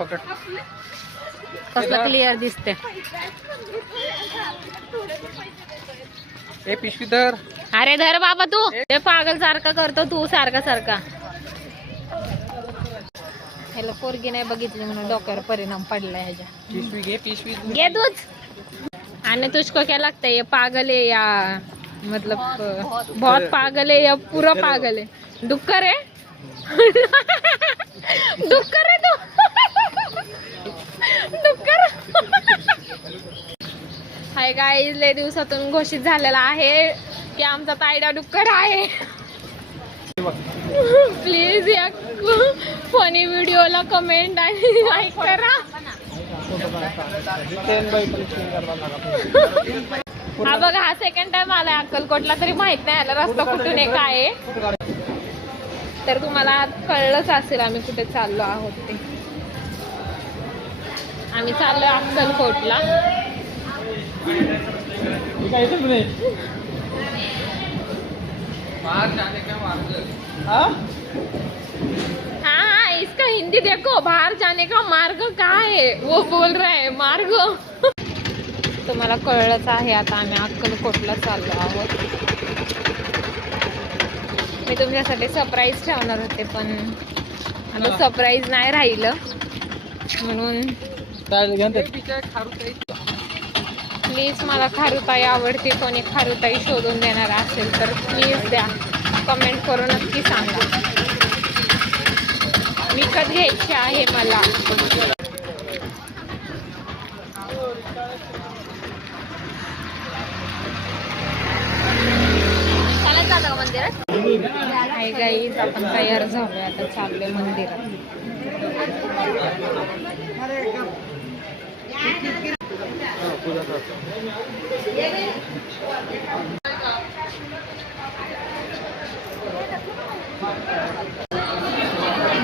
पकड. कसलं क्लिअर दिसते. ए पिशवी धर. अरे धर बाबा तू. हे पागल सारखा करतो तू सारखा सारखा. ह्याला पोरगी नाही बघितली म्हणून डोक्यावर परिणाम पडलाय ह्याच्या. पिशवी घे. पिशवी घे तूच. आणि तुझको क्या लगता है ये पागल है या मतलब बहुत पागल है या पूरा पागल है. डुक्कर है. डुक्कर है तू. डुक्कर. हाय गाईज, लय दिवसातून घोषित झालेला आहे की आमचा तायडा डुक्कर आहे. प्लीज या फनी व्हिडिओला कमेंट आणि लाईक करा. हा बघा, हा सेकंड टाइम आलाय अक्कलकोटला, तरी माहित नाही याला रस्ता कुठून आहे काय आहे. तर तुम्हाला कळलंच असेल आम्ही कुठे चाललो आहोत ते. आम्ही चाललोय अक्कलकोटला. हाँ हाँ, इसका हिंदी देखो. बाहर जाने का मार्ग काय है वो बोल रहा है मार्ग. तुम्हाला कळलंच आहे आता आम्ही अक्कलकोटला चाललो आहोत. मी तुमच्यासाठी सरप्राईज ठेवणार होते पण आता सरप्राईज नाही राहिलं म्हणून. प्लीज मला खारुताई आवडते. कोणी खारुताई शोधून देणार असेल तर प्लीज द्या. कमेंट करून नक्की सांगा. विकत घ्यायची आहे मला. मंदिरात हाय गाईज, आपण तयार झालोय आता चाललोय मंदिरात.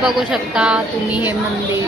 बघू शकता तुम्ही हे मंदिर.